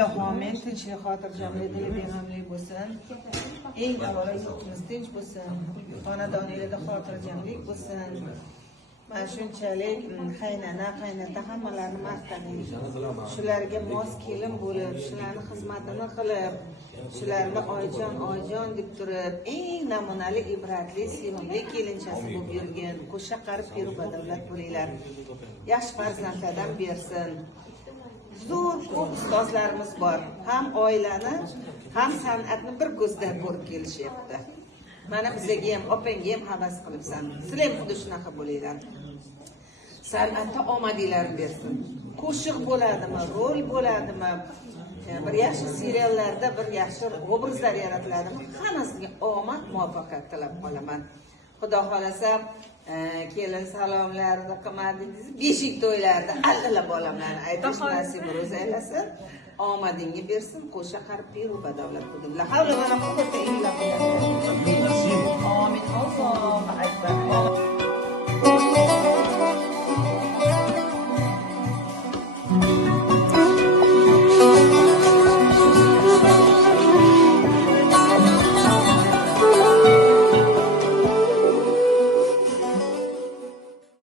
Amin, tinchlik, xotirjamlik, benomlik bo'lsin. Eng avvalo yurtimiz tinch bo'lsin. Xonadoningizda xotirjamlik bo'lsin. Mana shunchalik qaynana, qaynota hammalarini maqtaning. Shularga mos kelin bo'lib, shularning xizmatini qilib, shularni oyijon deb turib, eng namunali, ibratli, sevimli kelinchasi bo'lib yurgin. Qo'sha qarib piru badavlat bo'linglar. Yaxshi farzandlardan bersin. Zo'r ko'p ustozlarimiz bor. Ham oilani, ham san'atni bir ko'zdan ko'rib kelishyapti. Mana bizga ham, opangga ham havas qilibsan. Sizlar ham xuddi shunaqa bo'linglar. San'atda omadinglarni bersin. Qo'shiq bo'ladimi, rol bo'ladimi, bir yaxshi seriallarda bir yaxshi obrazlar yaratiladimi? Hammasiga omad, muvaffaqiyat tilab qolaman. Xudo xolasa, kelin salomlarni qilmadingiz, beshik to'ylarda allala bolamlarni aytish nasib ro'za aylasin. Omadingni bersin, qo'sha qarib piru badavlat bo'linglar. Havla va la quwwata illa billah.